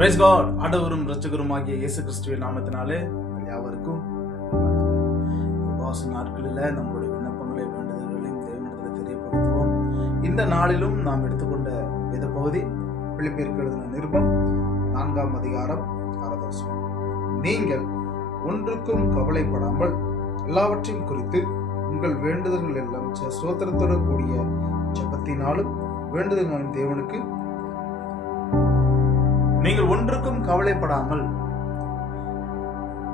Price God. ஆண்டவரும் இரட்சகருமாகிய இயேசு கிறிஸ்துவின் நாமத்தினாலே யாவருக்கும் உபவாச நாட்களில் நம்மளுடைய விண்ணப்பங்களை வேண்டுதல்களையும் தேவனிடத்தில் தெரியப்படுத்துவோம். இந்த நாளிலும் நாம் எடுத்துக்கொண்ட வேத பகுதி பிலிப்பியருக்கு எழுதின நிருபம் 4ஆம் அதிகாரம் 6ஆவது வசனம். நீங்கள் ஒன்றுக்கும் கவலைப்படாமல் எல்லாவற்றையும் குறித்து உங்கள் வேண்டுதல்கள் எல்லாம் ஸ்தோத்திரத்தோடு கூடிய ஜெபத்தினாலும் வேண்டுதல்களின் தேவனுக்கு நீங்கள் ஒன்றுக்கும் கவலைப்படாமல்.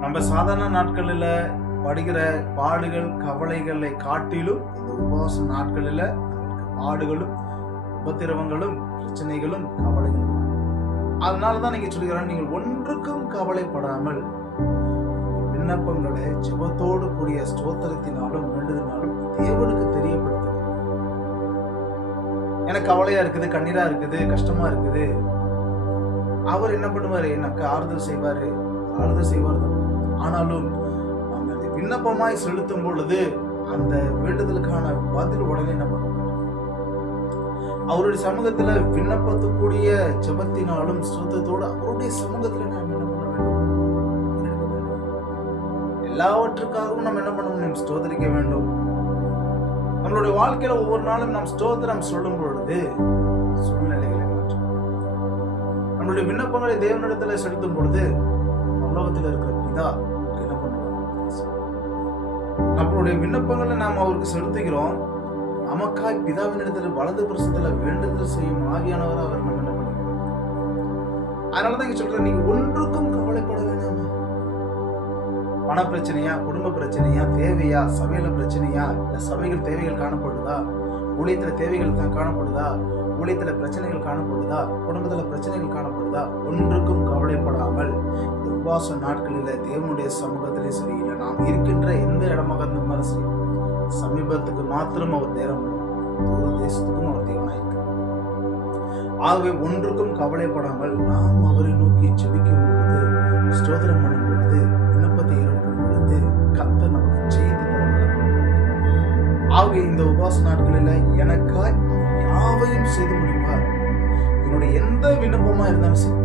நம்ம சாதாரண நாட்களில் படுகிற பாடுகள் கவலைகளை காட்டிலும் இந்த உபவாச நாட்களில் நம்மளுக்கு பாடுகளும் உபத்திரவங்களும் பிரச்சனைகளும் கவலைகளும். அதனாலதான் நீங்க சொல்கிறாங்க, நீங்கள் ஒன்றுக்கும் கவலைப்படாமல் விண்ணப்பங்களை ஜெபத்தோடு கூடிய ஸ்தோத்திரத்தினாலும் வேண்டுதலினாலும் தேவனுக்கு தெரியப்படுத்துங்க. எனக்கு கவலையா இருக்குது, கண்ணீரா இருக்குது, கஷ்டமா இருக்குது. அவர் என்ன பண்ணுவாரு? எனக்கு ஆறுதல் செய்வார் தான். ஆனாலும் நம்ம அந்த விண்ணப்பமாய் செலுத்தும் பொழுது அந்த வேண்டுதலுக்கான பதில் உடனே என்ன பண்ணுவாங்க? அவருடைய சமூகத்துல விண்ணப்பத்துக்கூடிய ஜெபத்தினாலும் ஸ்தோத்திரத்தோடு அவருடைய சமூகத்துல நாம் என்ன பண்ண வேண்டும்? எல்லாவற்றுக்காகவும் நம்ம என்ன பண்ணணும்? ஸ்தோத்திரிக்க வேண்டும். நம்மளுடைய வாழ்க்கையில ஒவ்வொரு நாளும் நாம் ஸ்தோத்திரம் சொல்லும் பொழுது சூழ்நிலைகளை மாற்றும். நம்மளுடைய விண்ணப்பங்களை தேவனிடத்துல செலுத்தும் பொழுது பரலோகத்தில் இருக்கிற பிதா என்ன பண்ணுவாங்க? நம்மளுடைய விண்ணப்பங்களை நாம் அவருக்கு செலுத்துகிறோம். நமக்காய் பிதாவின் இடத்துல வலது பிரசத்துல வேண்டுதல் செய்யும் ஆவியானவர் அவர் நம்ம என்ன பண்ணுவாங்க? அதனாலதான் இங்க சொல்றேன், நீங்க ஒன்றுக்கும் கவலைப்பட வேண்டாம். பண பிரச்சனையா, குடும்ப பிரச்சனையா, தேவையா, சபையில பிரச்சனையா, இல்ல சபைகள் தேவைகள் காணப்படுதா, ஊழியத்துல தேவைகள் தான் காணப்படுதா, ஊழியத்துல பிரச்சனைகள் காணப்படுதா, குடும்பத்துல பிரச்சனைகள் காணப்படுதா, ஒன்றுக்கும் கவலைப்படாமல் இந்த உபவாச நாட்களில தேவனுடைய சமூகத்திலே சரி, இல்லை நாம் இருக்கின்ற எந்த இடமாக இருந்தாலும் சரி, சமீபத்துக்கு மாத்திரம் அவர் தேவன், தூர தேசத்துக்கும் அவர் தேவனாயிருக்கிறார். ஆகவே ஒன்றுக்கும் கவலைப்படாமல் நாம் அவரை நோக்கி ஜெபிக்கும் பொழுது, ஸ்தோத்திரம் பண்ணும் பொழுது, விண்ணப்பத்தை ஏறெடுக்கும் பொழுது கர்த்தர் நமக்கு செய்தி தருவார். ஆகவே இந்த உபவாச நாட்களில் எனக்காய் யாவையும் செய்து முடிப்பார். என்னுடைய எந்த விண்ணப்பமா இருந்தாலும் சரி,